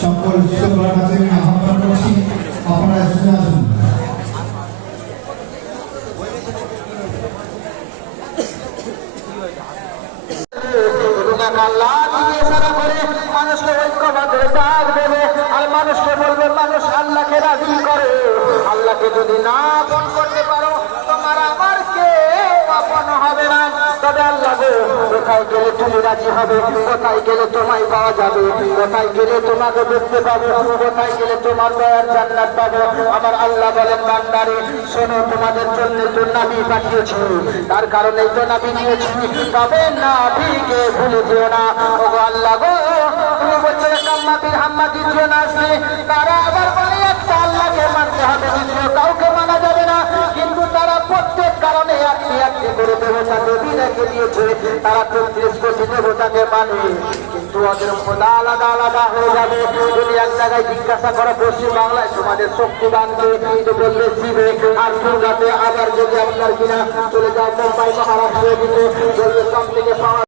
সকল শিক্ষকদের আহ্বান করছি, আপনারা এসে আসুন। মানুষকে ঐক্যবদ্ধ ডাক দেবে আর মানুষকে বলবে মানুষ আল্লাহকে রাজি করে। আল্লাহকে যদি না আপন করতে পারো তোমার আমার কেউ আপন হবে না। তবে আল্লাহ কোথায় গেলে তুমি রাজি হবে, কোথায় গেলে তোমায় পাওয়া যাবে, কোথায় গেলে তোমাকে দেখতে পাবে, কোথায় গেলে তোমার দয়ার জান্নাত পাবে। আমার আল্লাহ বলেন বান্দারে শোনো, তোমাদের জন্য তো নবী পাঠিয়েছি, তার কারণেই তো নবী দিয়েছি, তবে নবীকে ভুলে যেও না। ও আল্লাহ গো, তুমি বলছো কাম্মাতির হাম্মা দ্বিতীয় না আসলে তারা আবার বলে একটা আল্লাহকে মানতে হবে, দ্বিতীয় কাউকে মানা যাবে না। কিন্তু তারা প্রত্যেক কারণে একটি একটি করে দেবতা দেবী রেখে দিয়েছে, তারা 33 কোটি দেবতাকে মানে, কিন্তু ওদের খোদা আলাদা আলাদা হয়ে যাবে। যদি এক জায়গায় জিজ্ঞাসা করো পশ্চিম বাংলায় তোমাদের শক্তিদানকে, তো বলবে শিবে, আর দুর্গাতে। আবার যদি আপনার কিনা চলে যাও মুম্বাই মহারাষ্ট্রে, বলবে সব থেকে পাওয়া